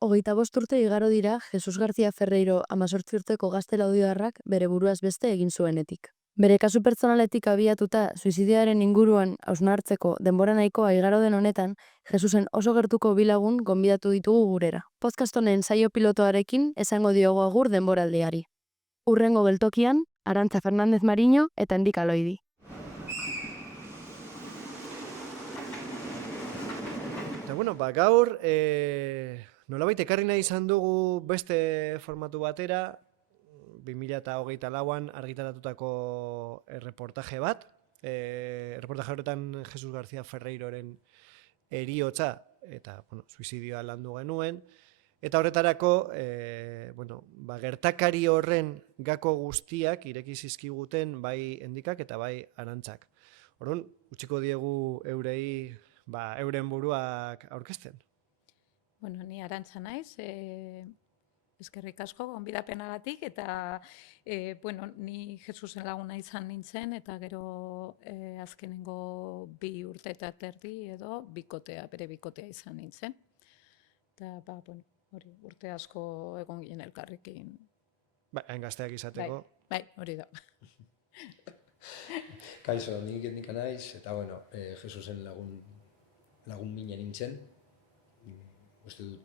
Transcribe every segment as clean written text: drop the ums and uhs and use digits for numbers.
25 urte igaro dira Jesus García Ferreiro 18 urteko gazte laudioarrak bere buruaz beste egin zuenetik. Bere kasu pertsonaletik abiatuta suizidioaren inguruan hausnartzeko denbora nahikoa igaro den honetan, Jesusen oso gertuko bi lagun gonbidatu ditugu gurera. Podcast honen saio pilotoarekin esango diogu agur denboraldiari. Hurrengo geltokian, Arantza Fernández Mariño eta Endik Aloidi. Eta bueno, gaur nolabait ekarri nahi izan dugu beste formatu batera, 2024an argitaratutako reportaje bat. Reportaje horretan Jesus García Ferreiroren heriotza eta suizidioa landu genuen. Eta horretarako gertakari horren gako guztiak ireki zizkiguten bai Endikak eta bai Arantzak. Orduan, utziko diegu eurei euren buruak aurkezten. Bueno, ni Arantza naiz, eskerrik asko gonbidapenagatik eta ni Jesusen laguna izan nintzen eta gero azkenengo 2 urte eta terdi edo bere bikotea izan nintzen. Eta hori urte asko egon ginen elkarrekin. Hain gazteak izateko. Bai, hori da. Kaixo, nik Endika naiz eta Jesusen lagun minen nintzen. Uste dut,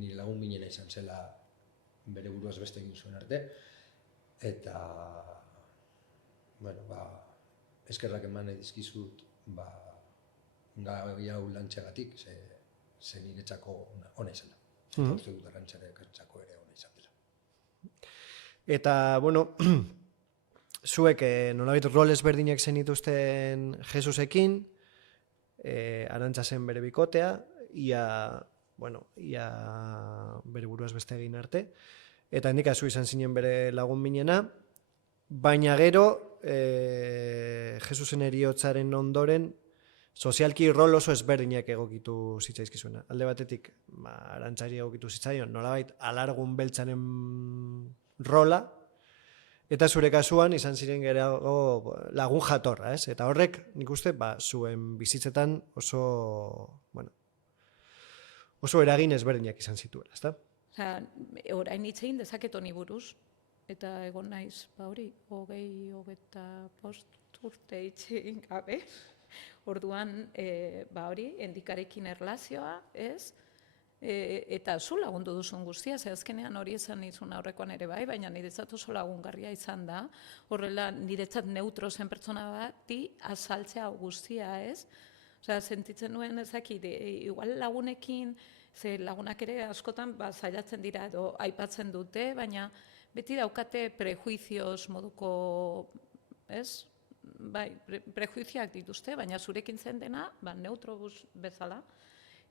ni lagun minena izan zela bere buruaz beste egin zuen arte. Eta, eskerrak eman nahi dizkizut, gai hau lantxegatik, ze niretzako ona izan da. Eta uste dut Arantzako ere ona izan dela. Eta, zuek nolabait rol ezberdinak zenituzten Jesusekin, Arantza zen bere bikotea, ia bere buruaz beste egin arte, eta Endika zu izan zinen bere lagun minena, baina gero Jesusen heriotzaren ondoren sozialki rol oso ezberdinak egokitu zitzaizkizuena. Alde batetik, Arantzari egokitu zitzaion, nolabait alargun beltzaren rola, eta zure kasuan izan ziren geroago lagun jatorra, ez? Eta horrek, nik uste, zuen bizitzetan oso eragin ezberdinak izan zituela, ezta? Orain hitz egin dezaket honi buruz, eta egon naiz, 25 urte hitz egin gabe. Orduan, Endikarekin erlazioa, ez? Eta zu lagundu duzun guztia, ze azkenean hori esan nizun aurrekoan ere bai, baina niretzat oso lagungarria izan da. Horrela, niretzat neutro zen pertsona bati azaltzea guztia, ez? Osea, sentitzen nuen ezakit, igual lagunekin, ze lagunak ere askotan zailatzen dira edo aipatzen dute, baina beti daukate prejuizioz moduko, ez? Bai, prejuizioak dituzte, baina zurekin zen dena, neutro bezala,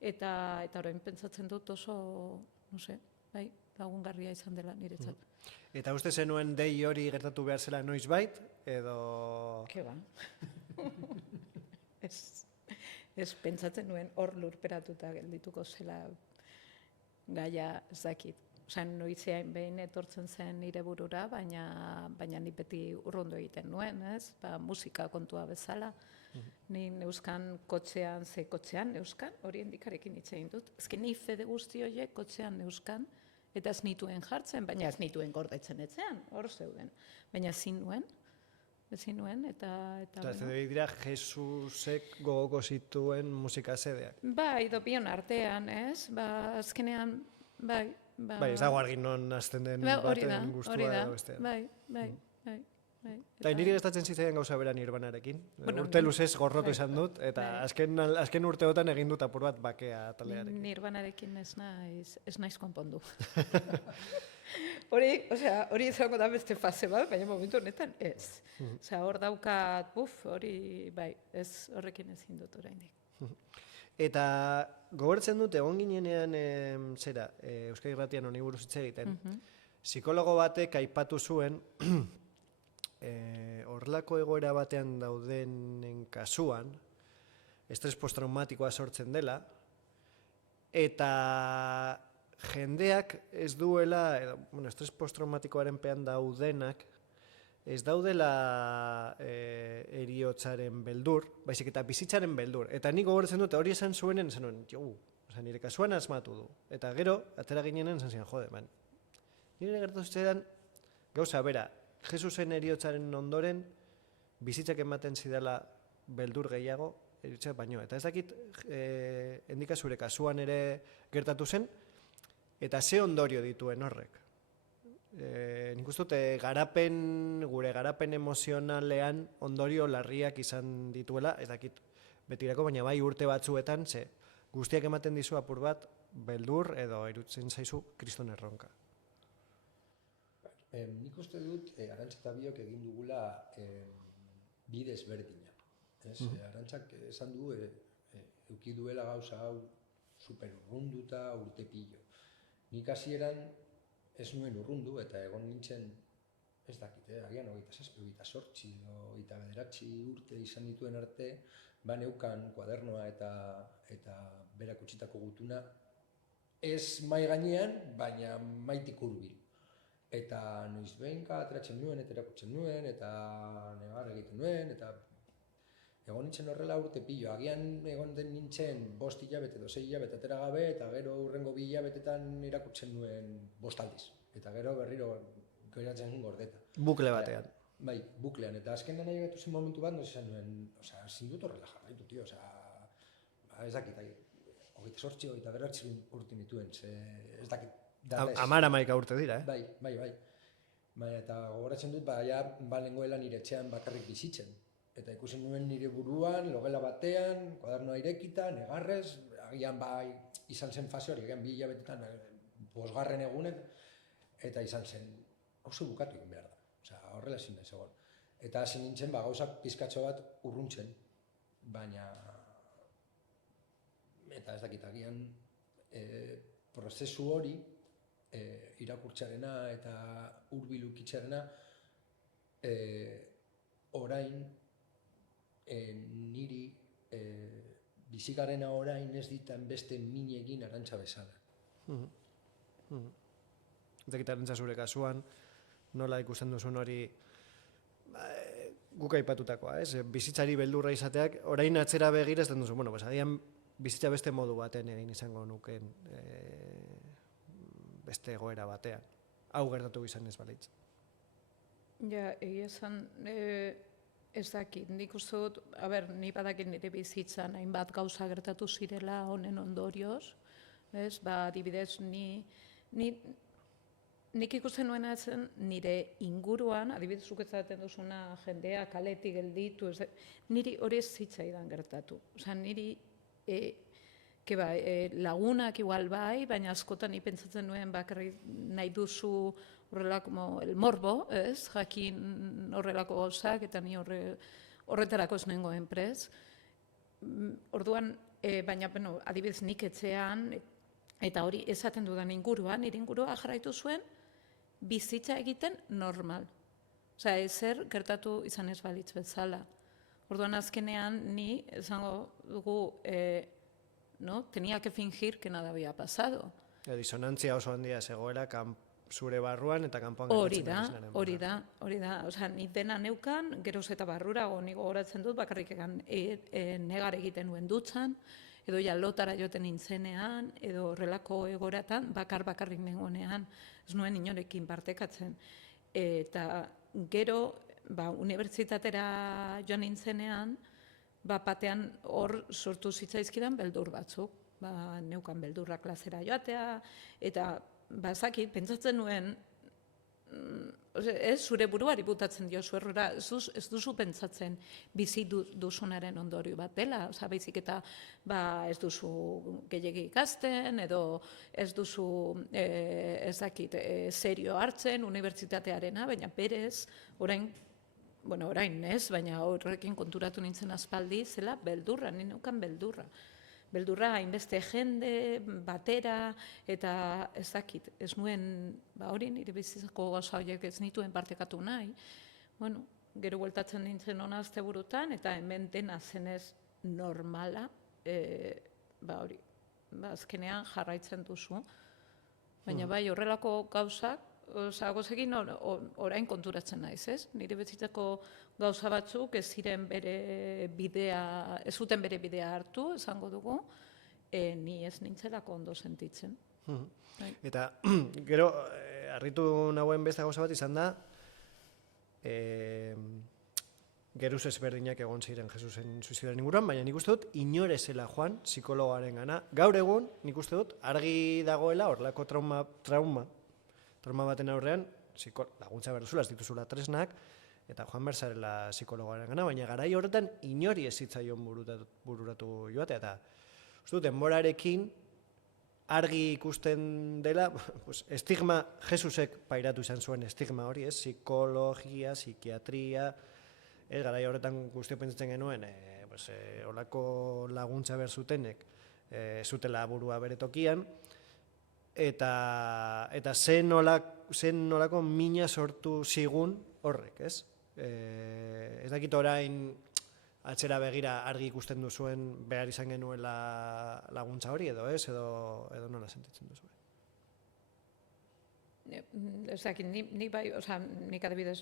eta orain pentsatzen dut oso, lagungarria izan dela niretzat. Eta uste zenuen dei hori gertatu behar zela noizbait, edo... Ke ba. Ez pentsatzen nuen hor lurperatuta geldituko zela gaia ez dakit. Osa, noizean behin etortzen zen nire burura, baina ni beti urrundu egiten nuen, ez? Musika kontua bezala. Ni neuzkan kotxean, hori Endikarekin hitz egin dut. Ezken ni fede guzti horiek kotxean neuzkan, eta ez nituen jartzen, baina ez nituen gordetzen etzean, hor zeuden. Baina ezin nuen, eta... Eta zedeik dira Jesusek gogoko zituen musika zedeak. Bai, bion artean, ez? Azkenean, bai. Bai, ez dago argi non azten den baten gustua edo bestean. Bai. Eta niri gestatzen zitzaidan gauza bera Nirvanarekin. Urte luzez gorrotu izan dut, eta azken urteotan egin dut apur bat bakea taldearekin. Nirvanarekin ez naiz konpondu. Hori izango da beste fase bat, baina momentu honetan ez. Hor daukat, hori bai, horrekin ezin dut oraindik. Eta gogoratzen dut, egon ginenean Euskal Irratian honi buruz hitz egiten, psikologo batek aipatu zuen, horrelako egoera batean daudenen kasuan, estres posttraumatikoa sortzen dela, eta jendeak ez duela, estres posttraumatikoaren pean daudenak, ez daudela heriotzaren beldur, baizik eta bizitzaren beldur. Eta nik gogoratzen dut, hori esan zuenen, Osea, nire kasuan asmatu du. Eta gero, atera ginenen, esan zian, jode, man. Nire gertatu zidan, gauza, bera, Jesusen eriotzaren ondoren, bizitzak ematen zidala beldur gehiago, eriotzak baino. Eta ez dakit, endika zure kasuan ere gertatu zen, eta ze ondorio dituen horrek. Nik uste dut, gure garapen emozionalean ondorio larriak izan dituela, ez dakit betirako, baina bai urte batzuetan, ze guztiak ematen dizu apur bat, beldur edo irutzen zaizu kriston erronka. Nik uste dut, Arantxa eta biok egin dugula bide ezberdina. Arantxak esan du, eduki duela gauza hau super urrunduta urte pillo. Nik hasieran ez nuen urrundu eta egon nintzen, ez dakit, agian 27, 28 edo 29 urte izan dituen arte, neukan kuadernoa eta berak utzitako gutuna, ez mai gainean, baina maitik hurbil. Eta noiz behinka ateratzen nuen, eta erakutzen nuen, eta negar egiten nuen, eta egon nintzen horrela urte pillo. Agian egon den nintzen 5 hilabete edo 6 hilabete atera gabe, eta gero hurrengo 2 hilabetetan erakutzen nuen 5 aldiz. Eta gero berriro geratzen gordeta. Bukle batean. Bai, buklean. Eta azkenean nahi gatu zen momentu bat, noiz esan nuen, ezin dut horrela jarraitu, tio, ez dakit, 28, 29 urte nituen, ez dakit. 11 urte dira, Bai. Eta gogoratzen dut, lengoela nire etxean bakarrik bizitzen. Eta ikusi nuen nire buruan, logela batean, kuadernoa irekita, negarrez, agian izan zen fase hori, agian 2 hilabetetan, 5. egunen, eta izan zen, hauze bukatu egin behar da. Horrela ezin da egon. Eta hasi nintzen, gauzak pizkatxo bat urruntzen, baina, eta ez dakit, agian, prozesu hori, irakurtxarena eta hurbilukitxarena orain niri bizigarena orain ez ditan beste min egin Arantxa bezala. Eta Arantxa zure kasuan, nola ikusten duzun hori guk aipatutakoa, bizitzari beldurra izateak, orain atzera begira ez den duzu, agian bizitza beste modu baten egin izango nuken beste egoera batean. Hau gertatu izan ez balitz. Ja, egia esan, ez dakit, nik uste dut, ni badakit nire bizitzan hainbat gauza gertatu zirela honen ondorioz, adibidez, nik ikusten nuena zen nire inguruan, adibidez ukezaten duzuna jendea kaletik gelditu, niri hori ez zitzaidan gertatu. Niri lagunak igual bai, baina askotan pentsatzen nuen bakarrik nahi duzu horrelako el morbo, jakin horrelako gauzak, eta ni horretarako ez nengoen prez. Orduan, baina adibidez nik etxean, eta hori esaten dudan inguruan, nire ingurua jarraitu zuen, bizitza egiten normal. Ezer gertatu izan ez balitz bezala. Orduan azkenean ni esango dugu, tenía que fingir que nada había pasado. Disonantzia oso handia zegoela zure barruan eta kanpoan gertatzen ari zen. Hori da. Ni dena neukan, geroz eta barrurago nik gogoratzen dut, bakarrik negar egiten nuen dutxan, edo lotara joten nintzenean, edo horrelako egoratan, bakarrik nengoenean, ez nuen inorekin partekatzen. Eta gero, unibertsitatera joan nintzenean, batean hor sortu zitzaizkidan beldur batzuk. Neukan beldurra klasera joatea, eta bazakit, pentsatzen nuen, ez zure buruari butatzen diozu errora, ez duzu pentsatzen bizi duzunaren ondorio bat dela, baizik eta ez duzu gehiegi ikasten, edo ez duzu, ez dakit, serio hartzen, unibertsitatearena, baina berez, orain ez, baina horrekin konturatu nintzen aspaldi, zela beldurra, ni neukan beldurra. Beldurra hainbeste jende, batera, eta ez dakit, ez nuen, hori nire bizitzako gauza horiek ez nituen partekatu nahi. Gero bueltatzen nintzen hona asteburutan, eta hemen dena zenez normala, hori, azkenean jarraitzen duzu. Baina horrelako gauzak, gozekin orain konturatzen naiz, ez? Nire bizitzako gauza batzuk ez zuten bere bidea hartu, esango dugu, ni ez nintzelako ondo sentitzen. Bai. Eta gero, harritu nagoen beste gauza bat izan da, geruz ezberdinak egon ziren Jesusen suizidioaren inguruan, baina nik uste dut inor ez zela joan psikologoaren gana. Gaur egun, nik uste dut, argi dagoela horrelako trauma baten aurrean, laguntza behar duzula, ez dituzula tresnak, eta joan behar zarela psikologoaren gana, baina garai horretan inori ez zitzaion bururatu joatea, eta uste dut, denborarekin argi ikusten dela, pues, estigma, Jesusek pairatu izan zuen estigma hori, ez? Psikologia, psikiatria, garai horretan guztiok pentsatzen genuen, olako laguntza behar zutenek, zutela burua bere tokian, eta zen nolako mina sortu zigun horrek, ez? Ez dakit orain atzera begira argi ikusten duzuen behar izan genuela laguntza hori edo ez, edo nola sentitzen duzuen? Ez dakit, nik adibidez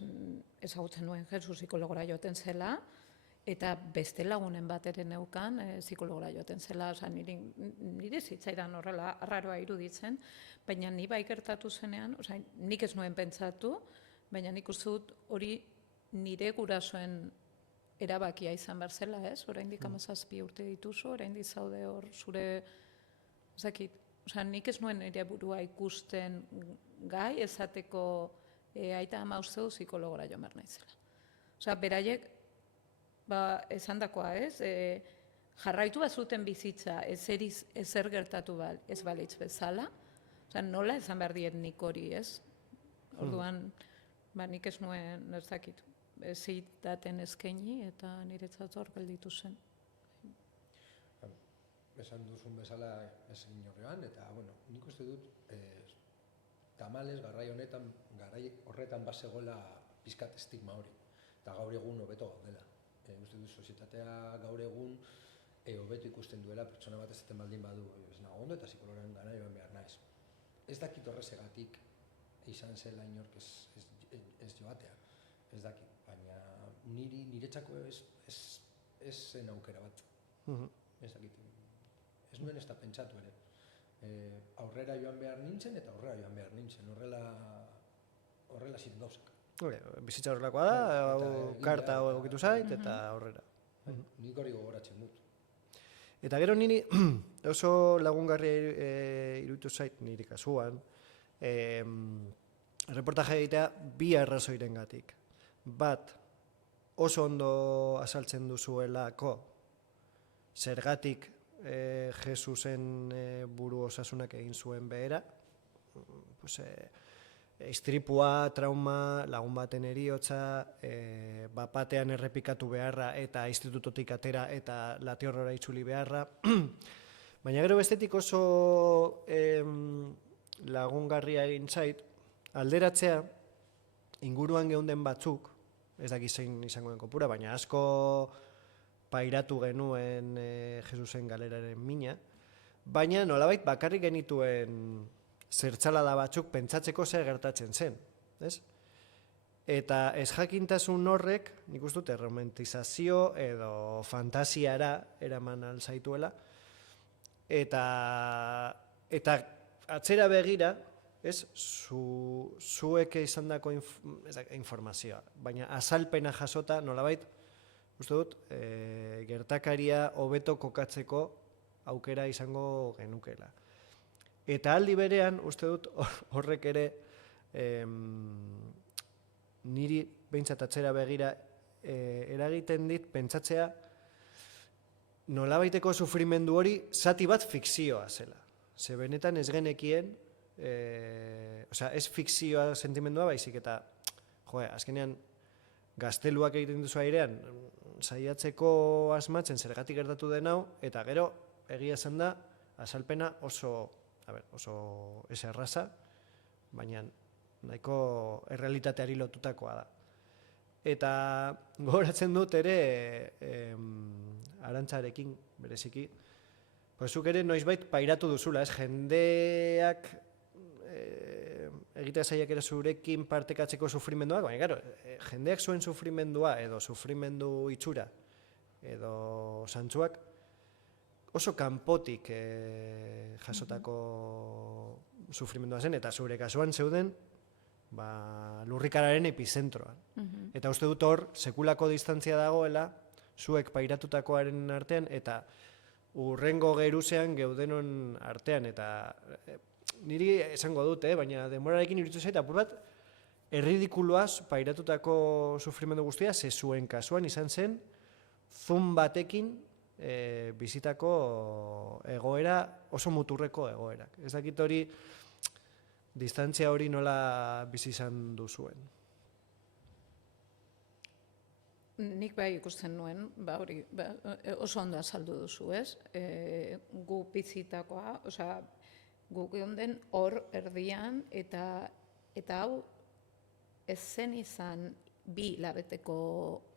ezagutzen nuen Jesus psikologora joaten zela, eta beste lagunen bat ere neukan psikologora joaten zela, nire zitzaidan horrela arraroa iruditzen, baina ni bai gertatu zenean, nik ez nuen pentsatu, baina nik uste dut hori nire gurasoen erabakia izan behar zela, ez? Oraindik 17 urte dituzu, oraindik zaude hor zure, ez dakit, nik ez nuen nire burua ikusten gai ezateko aita ama uste du psikologora joan behar naizela. Beraiek, esan dakoa, ez? Jarraitu bazuten bizitza ezer gertatu ez balitz bezala, nola esan behar diet nik hori, ez? Orduan, nik ez nuen, ez dakit, zitaten eskaini eta niretzat hor gelditu zen. Esan duzun bezala ez inorrean, eta, nik uste dut, tamalez, garai horretan bazegoela pizkat estigma hori, eta gaur egun hobeto gaudela. Uste dut, sozietatea gaur egun hobeto ikusten duela, pertsona bat ezaten baldin badu, ez nago ondo eta psikologoaren gana joan behar naiz. Ez dakit horrezegatik izan zela inork ez joatea, ez dakit, baina niretzako ez zen aukera bat. Ez dakit, ez nuen ez da pentsatu ere. Aurrera joan behar nintzen eta aurrera joan behar nintzen, horrela ziren gauzak. Bizitza horrelakoa da, karta hau egokitu zait, eta aurrera. Nik hori gogoratzen dut. Eta gero niri oso lagungarria iruditu zait niri kasuan, reportaje egitea bi arrazoirengatik. Bat, oso ondo azaltzen duzuelako zergatik Jesusen buru osasunak egin zuen behera, istripua, trauma, lagun baten heriotza, bapatean errepikatu beharra eta institutotik atera eta latiorrora itzuli beharra. Baina gero bestetik oso lagungarria egin zait, alderatzea inguruan geunden batzuk, ez dakit zein izango den kopura, baina asko pairatu genuen Jesusen galeraren mina, baina nolabait bakarrik genituen zertxalada batzuk pentsatzeko zer gertatzen zen, ez? Eta ez jakintasun horrek, nik uste dut, romantizazio edo fantasiara eraman alzaituela, eta atzera begira, ez, zuek izandako informazioa, baina azalpena jasota nolabait, uste dut, gertakaria hobeto kokatzeko aukera izango genukela. Eta aldi berean, uste dut, horrek ere niri behintzat atzera begira eragiten dit pentsatzea nolabaiteko sufrimendu hori zati bat fikzioa zela. Ze benetan ez genekien, ez fikzioa sentimendua baizik eta, azkenean gazteluak egiten duzu airean, saiatzeko asmatzen zergatik gertatu den hau, eta gero egia esan da, azalpena oso ez erraza, baina nahiko errealitateari lotutakoa da. Eta gogoratzen dut ere Arantzarekin bereziki, zuk ere noizbait pairatu duzula, ez jendeak egitea zaiak ere zurekin partekatzeko sufrimenduak, baina gero, jendeak zuen sufrimendua edo sufrimendu itxura edo zantzuak oso kanpotik jasotako sufrimendua zen, eta zure kasuan zeuden lurrikararen epizentroan. Eta uste dut hor, sekulako distantzia dagoela, zuek pairatutakoaren artean, eta urrengo geruzean geudenon artean, eta niri esango dut, baina denborarekin iruditu zait, apur bat, erridikuluaz pairatutako sufrimendu guztia, ze zuen kasuan izan zen, zoom batekin bizitako egoera, oso muturreko egoerak. Ez dakit hori, distantzia hori nola bizi izan duzuen. Nik bai ikusten nuen, hori oso ondo azaldu duzu, ez? Gu bizitakoa, gu geunden hor erdian, eta hau ez zen izan bi hilabeteko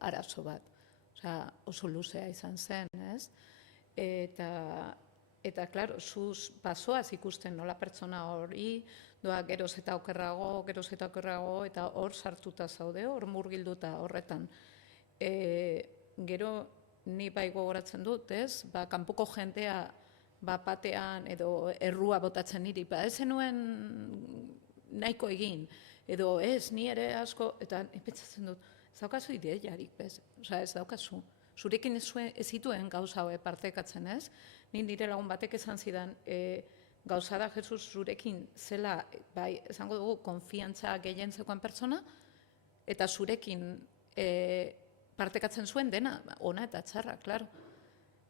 arazo bat. Oso luzea izan zen, ez? Eta klaro, zuz bazoaz ikusten nola pertsona hori, doa geroz eta okerrago, eta hor sartuta zaude, hor murgilduta horretan. Gero ni bai gogoratzen dut, ez? Kanpoko jendea batean edo errua botatzen niri, ez zenuen nahiko egin, edo ez, ni ere asko, eta pentsatzen dut, ez daukazu ideiarik, ez daukazu. Zurekin ez zituen gauza hoe partekatzen, ez? Ni nire lagun batek esan zidan, gauza da Jesus zurekin zela, bai, esango dugu, konfiantza gehientzekoan pertsona, eta zurekin partekatzen zuen dena, ona eta txarra, klaro.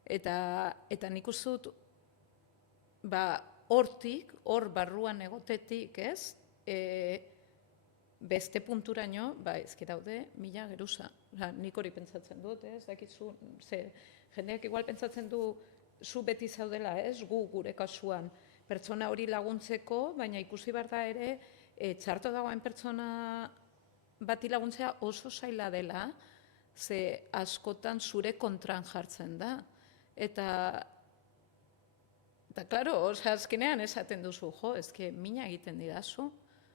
Eta nik uste dut, hortik, hor barruan egotetik, ez? Beste punturaino, ezki daude, 1000 geruza. Nik hori pentsatzen dut, ez? Dakizu, jendeak igual pentsatzen du, zu beti zaudela, ez? Gure kasuan, pertsona hori laguntzeko, baina ikusi behar da ere, txarto dagoen pertsona bati laguntzea oso zaila dela, ze askotan zure kontran jartzen da. Eta, klaro, azkenean esaten duzu, mina egiten didazu.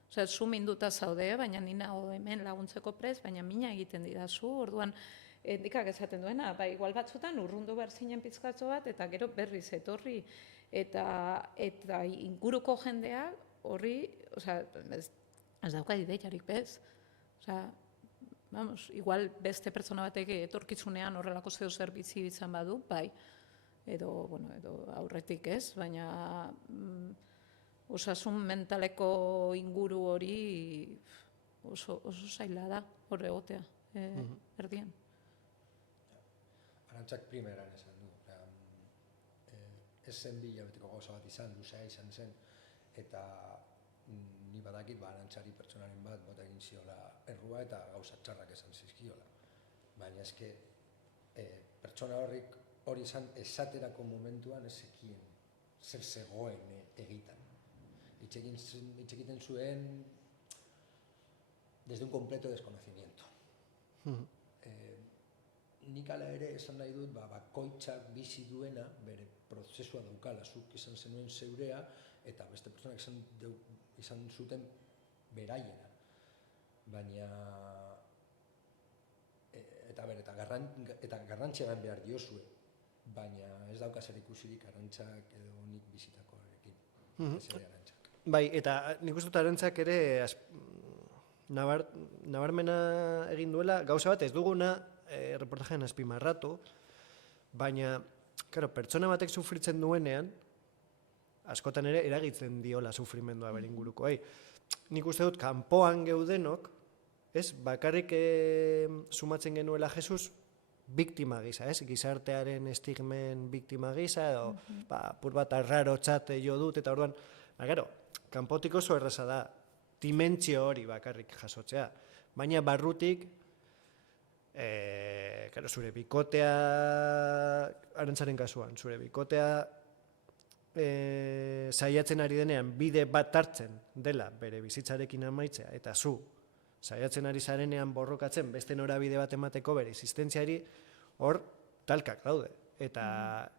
Zu minduta zaude, baina nina hemen laguntzeko prez, baina mina egiten didazu. Orduan, dikak esaten duena, igual batzutan urrundu behar zinen pizkatzo bat, eta gero berriz etorri. Eta inguruko jendea horri, ez dauka ideiarik bez. Igual beste pertsona batek etorkizunean horrelako zeo zerbitzi izan badu, bai. Edo aurretik ez, baina osasun mentaleko inguru hori oso zaila da hor egotea, erdian. Arantxak primeran esan du. Ez zen 2 hilabeteko gauza bat izan, luzea izan zen, eta ni badakit Arantxari pertsonaren bat bota egin ziola errua eta gauza txarrak esan zizkiola. Baina eske pertsona hori izan esaterako momentuan ez zekien zer zegoen egitan. Hitz egiten zuen desde un completo desconocimiento. Nik ala ere esan nahi dut, bakoitzak bizi duena, bere prozesua daukala, zuk izan zenuen zeurea, eta beste pertsonak izan zuten beraiena. Baina, eta garrantzia behar diozue, baina ez dauka zer ikusirik Arantxak edo nik bizitakoarekin. Ez ere Arantxak. Bai, eta nik uste dut Arantxak ere nabarmena egin duela, gauza bat ez duguna reportajean azpimarratu, baina, pertsona batek sufritzen duenean, askotan ere eragitzen diola sufrimendua bere inguruko. Nik uste dut, kanpoan geudenok, bakarrik sumatzen genuela Jesus, biktima gisa, gizartearen estigmen biktima gisa, edo pur bat arrarotzat jo dut, eta orduan, kanpotik oso erraza da, dimentsio hori bakarrik jasotzea, baina barrutik, zure bikotea, Arantzaren kasuan, zure bikotea saiatzen ari denean bide bat hartzen dela bere bizitzarekin amaitzea, eta zu saiatzen ari zarenean borrokatzen beste norabide bat emateko bere existentziari, hor talkak daude. Eta,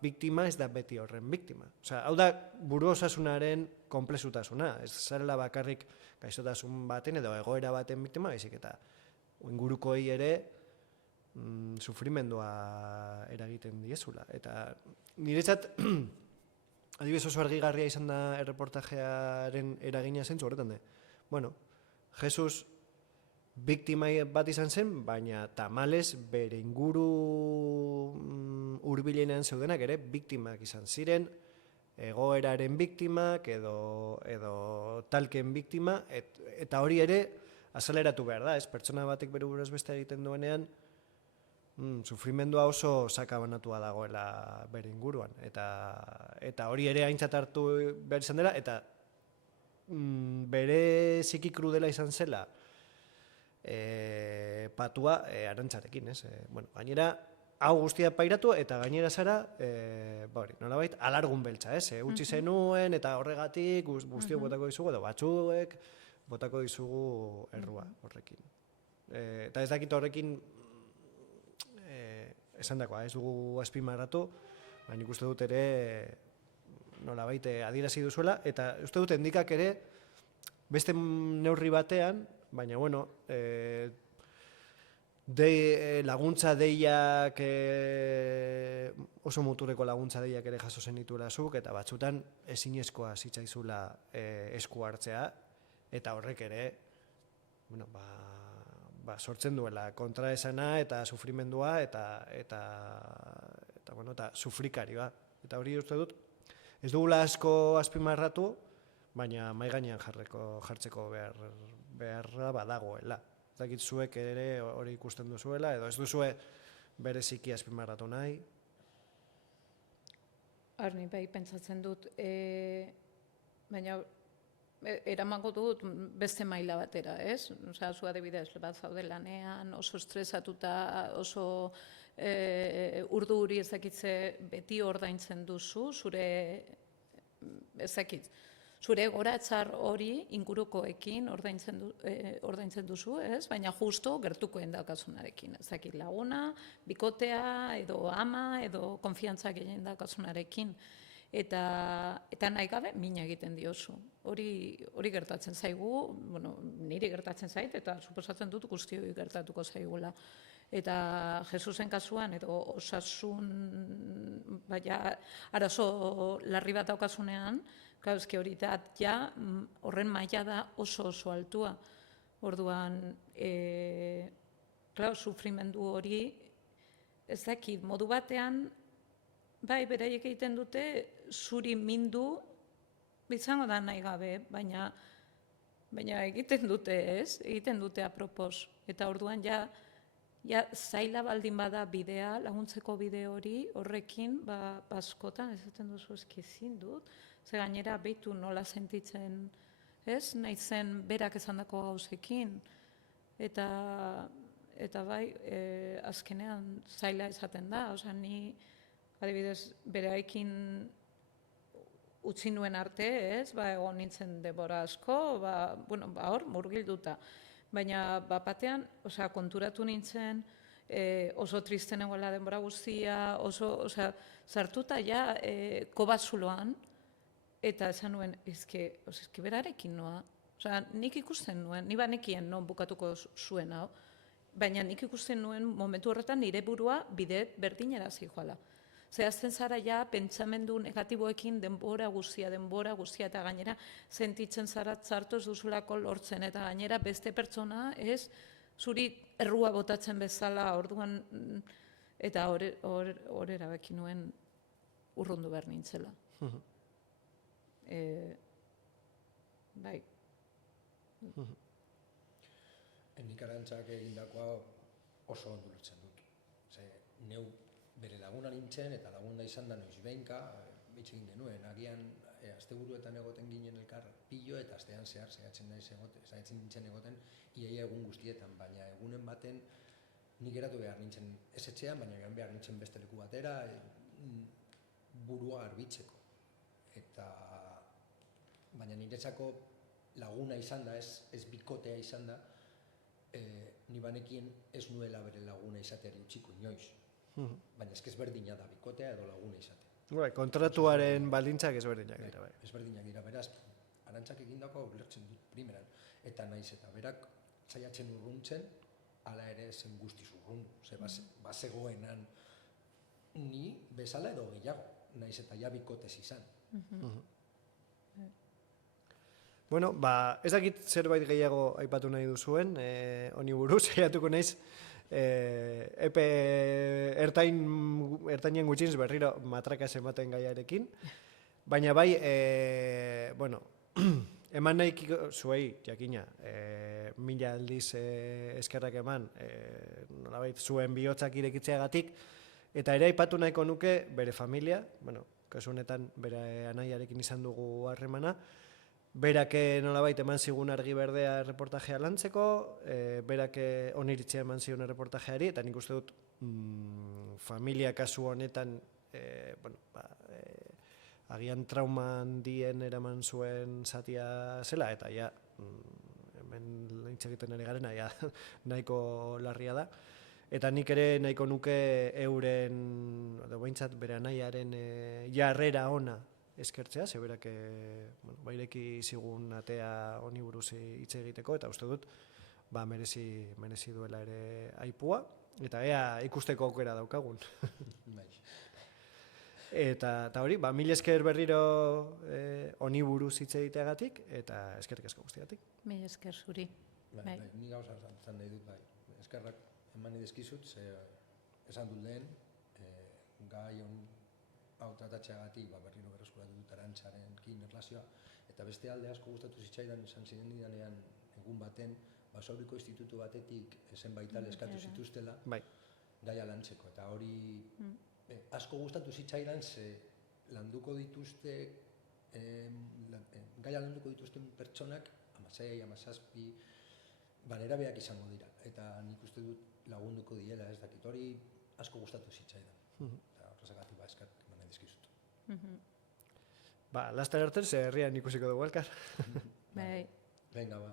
biktima ez da beti horren biktima. Hau da, buru osasunaren konplexutasuna. Ez zarela bakarrik gaixotasun baten edo egoera baten biktima, baizik eta ingurukoei ere sufrimendua eragiten diezula. Eta niretzat, adibidez oso argigarria izan da erreportajearen eragina zentzu horretan de. Bueno, Jesus biktima bat izan zen, baina tamalez bere inguru hurbilenean zeudenak ere biktimak izan ziren, egoeraren biktimak edo talken biktima, eta hori ere azaleratu behar da, ez? Pertsona batek bere buruz beste egiten duenean, sufrimendua oso sakabanatua dagoela bere inguruan, eta hori ere aintzat hartu behar izan dela, eta bere ziki krudela izan zela patua Arantzarekin, ez? Bueno, gainera, hau guztia pairatu eta gainera zara, nolabait, alargun beltza, ez? Utzi zenuen eta horregatik guztiok botako dizugu, edo batzuek botako dizugu errua horrekin. Eta ez dakit horrekin esan dakoa, ez dugu azpimarratu, baina nik uste dut ere nolabait adierazi duzuela, eta uste dut endikak ere beste neurri batean, baina bueno, laguntza deiak, oso muturreko laguntza deiak ere jaso zenituela zuk, eta batzutan ezinezkoa zitzaizula esku hartzea, eta horrek ere, bueno, sortzen duela kontraesana eta sufrimendua eta sufrikarioa. Eta hori uste dut, ez dugula asko azpimarratu, baina mahai gainean jartzeko beharra badagoela. Ez dakit zuek ere hori ikusten duzuela, edo ez duzue bereziki azpimarratu nahi. Arni bai pentsatzen dut, baina eramango dut beste maila batera, ez? Osea, zu adibidez, bat zaude lanean, oso estresatuta, oso urdu hori ezakitze beti ordaintzen duzu, zure ezakit, zure goratzar hori ingurukoekin ordaintzen duzu, ez? Baina justo gertukoen daukasunarekin, ezakit laguna, bikotea, edo ama, edo konfiantza gehien daukasunarekin. Eta nahi gabe mina egiten diozu. Hori gertatzen zaigu, bueno, niri gertatzen zait, eta suposatzen dut guztioi gertatuko zaigula. Eta Jesusen kasuan, edo osasun, arazo larri bat daukasunean, gauzki hori da, horren maila da oso altua. Orduan, sufrimendu hori, ez dakit, modu batean, bai, beraiek egiten dute, zuri mindu, bizango da nahi gabe, baina egiten dute ez, egiten dute apropos. Eta orduan ja zaila baldin bada bidea, laguntzeko bide hori, horrekin, askotan, esaten duzu ezin dut, ze gainera behitu nola sentitzen, ez, nahi zen berak esandako gauzekin. Eta bai, azkenean zaila esaten da, osea, ni adibidez, bereaikin utzi nuen arte, ez, egon nintzen denbora asko, hor, murgilduta. Baina, batean, konturatu nintzen, oso triste nengoela denbora guztia, sartuta ja, kobazuloan, eta esan nuen, ezke berarekin noa. Nik ikusten nuen, ni banekien non bukatuko zuen hau, baina nik ikusten nuen momentu horretan nire burua bide berdinera zijoala. Zehazten zara ja, pentsamendu negatiboekin denbora guztia, eta gainera sentitzen zara txartu ez duzulako lortzen, eta gainera beste pertsona ez, zuri errua botatzen bezala, orduan, eta hor erabaki nuen urrundu behar nintzela. Bai. Nik Arantzak egindakoa oso ondo ulertzen dut. Neu bere laguna nintzen, eta laguna izan da noiz behinka, bitxegin genuen, agian asteburuetan egoten ginen elkar pilo, eta astean zehar saiatzen nintzen egoten, iaia egun guztietan, baina egunen baten nik geratu behar nintzen ez etxean, baina egan behar nintzen beste leku batera, burua garbitzeko. Baina niretzako laguna izan da, ez bikotea izan da, ni banekien ez nuela bere laguna izateari utziko inoiz. Baina ezberdina da bikotea edo laguna izatea. Kontratuaren baldintzak ezberdinak dira. Ezberdinak dira, beraz, Arantzak egindako ulertzen dut primeran. Eta naiz eta berak saiatzen urruntzen, ala ere zen guzti zurrun, ze bazegoenan ni bezala edo gehiago, naiz eta ja bikotez izan. Bueno, ez dakit zerbait gehiago aipatu nahi duzuen, honi buruz, saiatuko naiz, epe ertainen gutxinz berriro matrakas ematen gaiarekin, baina bai, bueno, eman nahi zuei, jakina, 1000 aldiz eskerrak eman, nolabait zuen bihotzak irekitzeagatik, eta ere aipatu nahiko nuke bere familia, bueno, kasu honetan bere anaiarekin izan dugu harremana, berak nolabait eman zigun argi berdea reportajea lantzeko, berak oniritzea eman zigun reportajeari, eta nik uste dut familia kasu honetan, agian trauma handien eraman zuen zatia zela, eta ja, hemen hitz egiten ari garena, ja, nahiko larria da. Eta nik ere nahiko nuke euren, edo behintzat bere anaiaren jarrera ona eskertzea, zeberak baireki zigun atea honi buruz hitz egiteko, eta uste dut merezi duela ere aipua, eta ea ikusteko aukera daukagun. Eta hori, 1000 esker berriro honi buruz hitz egiteagatik, eta eskerrik asko guztiagatik. 1000 esker zuri. Ni gauza zan nahi dut, eskerrak eman edizkizut, esan dut lehen, gai hau tratatxeagatik berriro berreskuratu dut Arantxarekin erlazioa, eta beste alde asko gustatu zitzaidan esan ziren didanean egun baten, Basauriko institutu batetik zenbait tal eskatu zituztela gaia lantzeko, eta hori asko gustatu zitzaidan ze landuko dituzte, gaia landuko dituzten pertsonak 16, 17, nerabeak izango dira, eta nik uste dut lagunduko diela, ez dakit, hori asko gustatu zitzaidan. Eta horrezagatik eskerrak eman nahi dizkizut. Laster arte, ze herrian ikusiko dugu elkar. Bai. Venga, ba.